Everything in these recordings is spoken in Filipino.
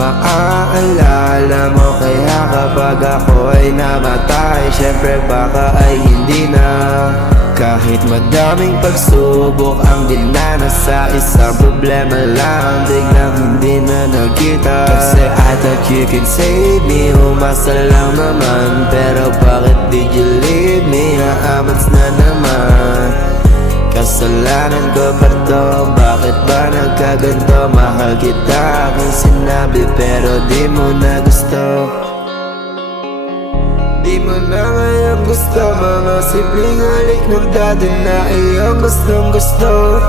Maaalala mo kaya kapag ako'y namatay, syempre baka ay hindi na. Kahit madaming pagsubok ang dinanas sa isang problema lang, biglang hindi na nakita. Kasi I thought you can save me, umasa lang naman, pero bakit did you leave me? Naamats na naman. Kasalanan ko ba to? Bakit ba nagkaganto? Mahal kita kung sinabi pero di mo na gusto. Di mo na ngayon gusto mga simpleng halik ng dati na iyong gustong gusto.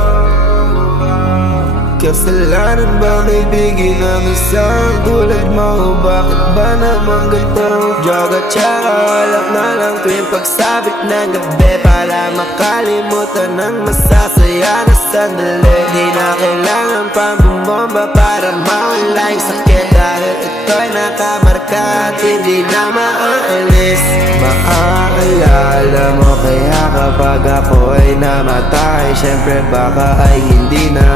Kasalanan ba ibigin ang isang tulad mo? Bakit ba naman ganito? Drug at tsaka alak na lang tuwing pagsabit ng gabi, para makalimutan ng masasaya na sandali. Di na kailangan pang bumomba para mawala yung sakit, dahil ito'y nakamarka at hindi na maaalis. Maaalala mo kaya kapag ako'y namatay, syempre baka ay hindi na.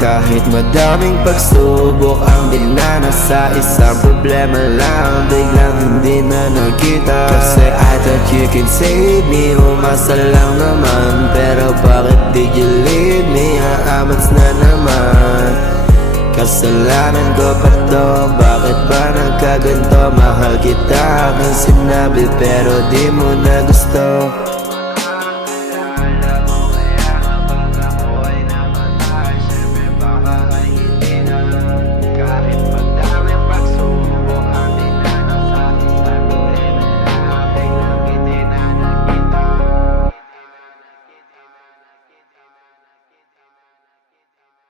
Kahit madaming pagsubok ang dinanas sa isang problema lang, biglang hindi na nakita. Kasi I thought you can save me, umasa lang naman, pero bakit did you leave me? Aamats na naman. Kasalanan ko pa to? Bakit ba nagkaganto? Mahal kita kung sinabi pero di mo na gusto.